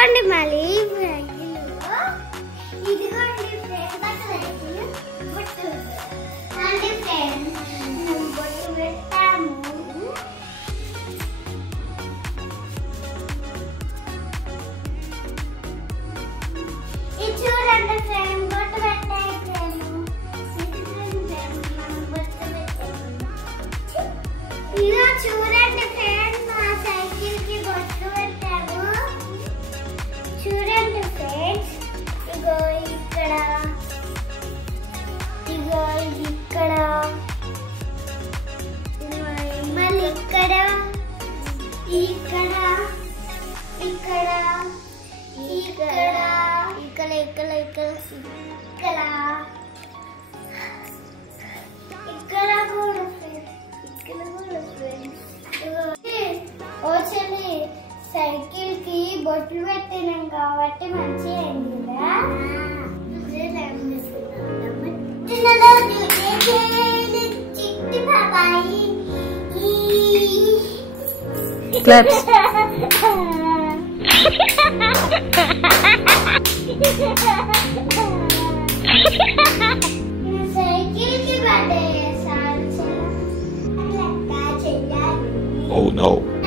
ఇదిగోండి మళ్ళీ ఇదిగోండి బొట్టు పెట్టాము. ఇది చూడండి ఫ్రెండ్ బొట్టు పెట్టాము. ఇదిగో చూడండి ఫ్రెండ్ మా సైకిల్ కి బొట్టు పెట్టాము. చూడండి ఫ్రెండ్స్ ఇగో ఇక్కడ మళ్ళీ ఇక్కడ కూడా వచ్చి సైకిల్ కి బొట్లు పెట్టినాం కాబట్టి మంచిగా అయింది కదా. Claps. సైకిల్ కి బర్త్డే Oh no.